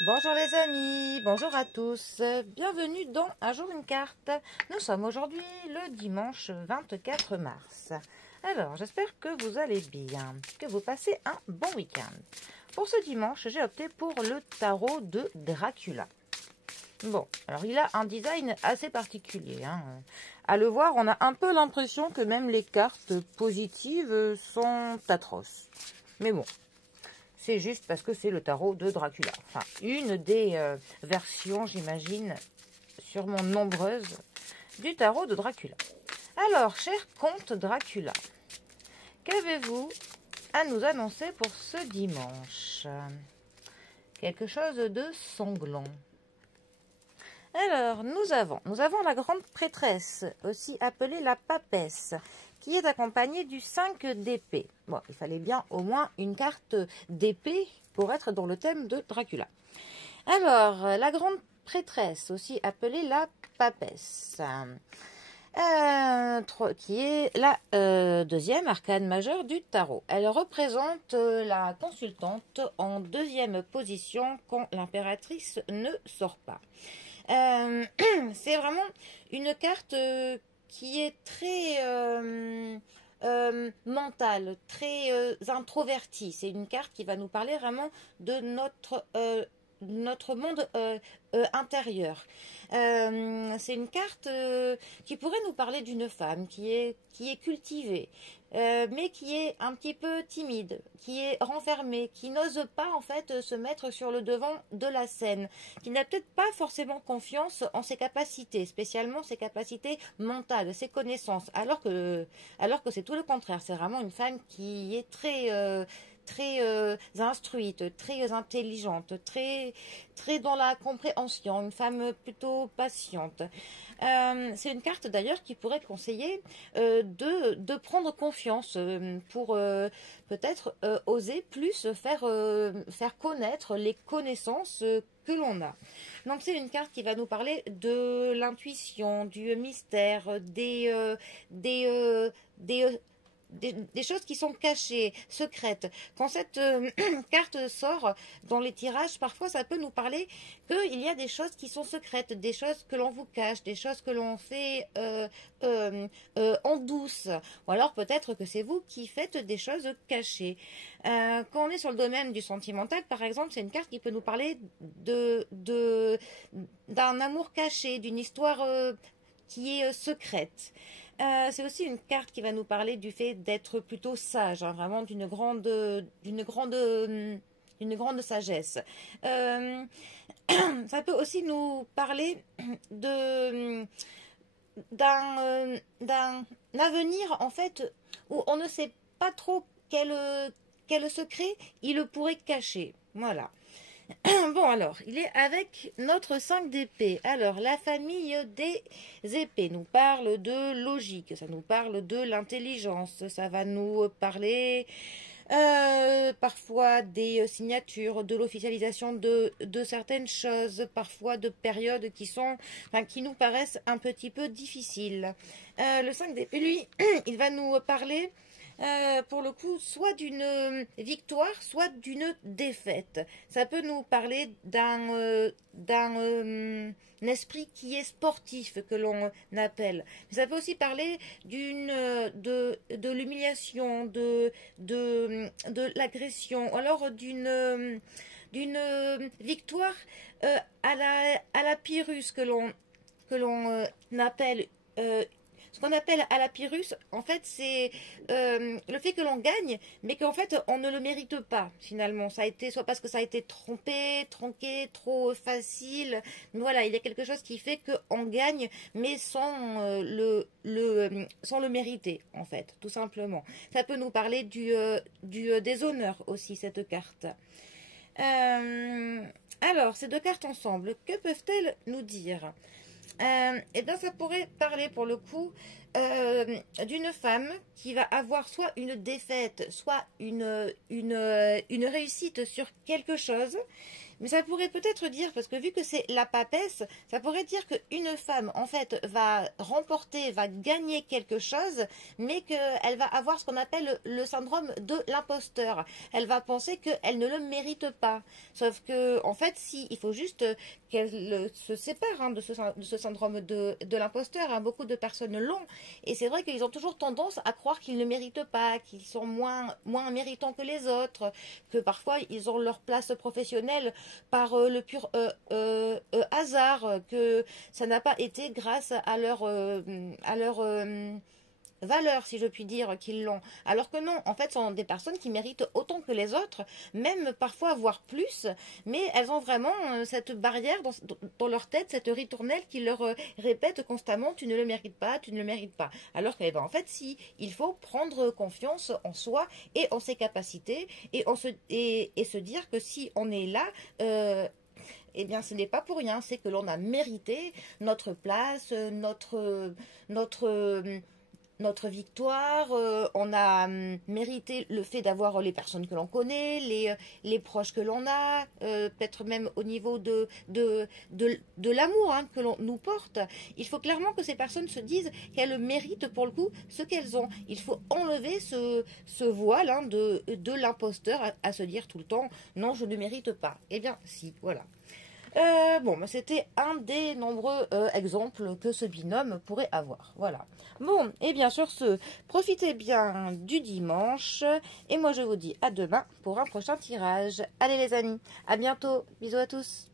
Bonjour les amis, bonjour à tous, bienvenue dans Un jour une carte. Nous sommes aujourd'hui le dimanche 24 mars. Alors j'espère que vous allez bien, que vous passez un bon week-end. Pour ce dimanche, j'ai opté pour le tarot de Dracula. Bon, alors il a un design assez particulier. À le voir, on a un peu l'impression que même les cartes positives sont atroces. Mais bon. C'est juste parce que c'est le tarot de Dracula. Enfin, une des versions, j'imagine, sûrement nombreuses, du tarot de Dracula. Alors, cher comte Dracula, qu'avez-vous à nous annoncer pour ce dimanche? Quelque chose de sanglant. Alors, nous avons la grande prêtresse, aussi appelée la papesse, qui est accompagnée du 5 d'épée. Bon, il fallait bien au moins une carte d'épée pour être dans le thème de Dracula. Alors, la grande prêtresse, aussi appelée la papesse, qui est la deuxième arcane majeure du tarot. Elle représente la consultante en deuxième position quand l'impératrice ne sort pas. C'est vraiment une carte qui est très mentale, très introvertie. C'est une carte qui va nous parler vraiment de notre monde intérieur. C'est une carte qui pourrait nous parler d'une femme qui est cultivée, mais qui est un petit peu timide, qui est renfermée, qui n'ose pas en fait se mettre sur le devant de la scène, qui n'a peut-être pas forcément confiance en ses capacités, spécialement ses capacités mentales, ses connaissances, alors que c'est tout le contraire. C'est vraiment une femme qui est très instruite, très intelligente, très dans la compréhension, une femme plutôt patiente. C'est une carte d'ailleurs qui pourrait conseiller de prendre confiance pour peut-être oser plus faire connaître les connaissances que l'on a. Donc c'est une carte qui va nous parler de l'intuition, du mystère, des choses qui sont cachées, secrètes. Quand cette carte sort dans les tirages, parfois ça peut nous parler qu'il y a des choses qui sont secrètes, des choses que l'on vous cache, des choses que l'on fait en douce. Ou alors peut-être que c'est vous qui faites des choses cachées. Quand on est sur le domaine du sentimental, par exemple, c'est une carte qui peut nous parler d'un amour caché, d'une histoire qui est secrète. C'est aussi une carte qui va nous parler du fait d'être plutôt sage, vraiment d'une grande sagesse. Ça peut aussi nous parler d'un avenir en fait où on ne sait pas trop quel secret il pourrait cacher. Voilà. Bon, alors, il est avec notre 5 d'épée. Alors, la famille des épées nous parle de logique, ça nous parle de l'intelligence, ça va nous parler parfois des signatures, de l'officialisation de certaines choses, parfois de périodes qui nous paraissent un petit peu difficiles. Le 5 d'épée, lui, il va nous parler pour le coup, soit d'une victoire, soit d'une défaite. Ça peut nous parler d'un esprit qui est sportif, que l'on appelle. Mais ça peut aussi parler de l'humiliation, de l'agression, ou alors d'une victoire à la Pyrrhus que l'on appelle ce qu'on appelle à la Pyrrhus, en fait, c'est le fait que l'on gagne, mais qu'en fait, on ne le mérite pas, finalement. Ça a été, soit parce que ça a été tronqué, trop facile. Voilà, il y a quelque chose qui fait qu'on gagne, mais sans le mériter, en fait, tout simplement. Ça peut nous parler du déshonneur aussi, cette carte. Alors, ces deux cartes ensemble, que peuvent-elles nous dire? Eh bien, ça pourrait parler pour le coup d'une femme qui va avoir soit une défaite, soit une réussite sur quelque chose. Mais ça pourrait peut-être dire, parce que vu que c'est la papesse, ça pourrait dire qu'une femme, en fait, va remporter, va gagner quelque chose, mais qu'elle va avoir ce qu'on appelle le syndrome de l'imposteur. Elle va penser qu'elle ne le mérite pas. Sauf que, en fait, si, il faut juste qu'elle se sépare de ce syndrome de l'imposteur. Hein. Beaucoup de personnes l'ont. Et c'est vrai qu'ils ont toujours tendance à croire qu'ils ne méritent pas, qu'ils sont moins méritants que les autres, que parfois ils ont leur place professionnelle par le pur hasard, que ça n'a pas été grâce à leur valeur, si je puis dire, qu'ils l'ont. Alors que non, en fait, ce sont des personnes qui méritent autant que les autres, même parfois voire plus, mais elles ont vraiment cette barrière dans leur tête, cette ritournelle qui leur répète constamment tu ne le mérites pas, tu ne le mérites pas. Alors que, en fait, si, il faut prendre confiance en soi et en ses capacités et se dire que si on est là, eh bien, ce n'est pas pour rien, c'est que l'on a mérité notre place, notre victoire, on a mérité le fait d'avoir les personnes que l'on connaît, les proches que l'on a, peut-être même au niveau de l'amour que l'on nous porte. Il faut clairement que ces personnes se disent qu'elles méritent pour le coup ce qu'elles ont. Il faut enlever ce voile de l'imposteur à se dire tout le temps non, je ne mérite pas. Eh bien, si, voilà. Bon, c'était un des nombreux exemples que ce binôme pourrait avoir. Voilà. Bon, et bien sur ce, profitez bien du dimanche. Et moi, je vous dis à demain pour un prochain tirage. Allez les amis, à bientôt. Bisous à tous.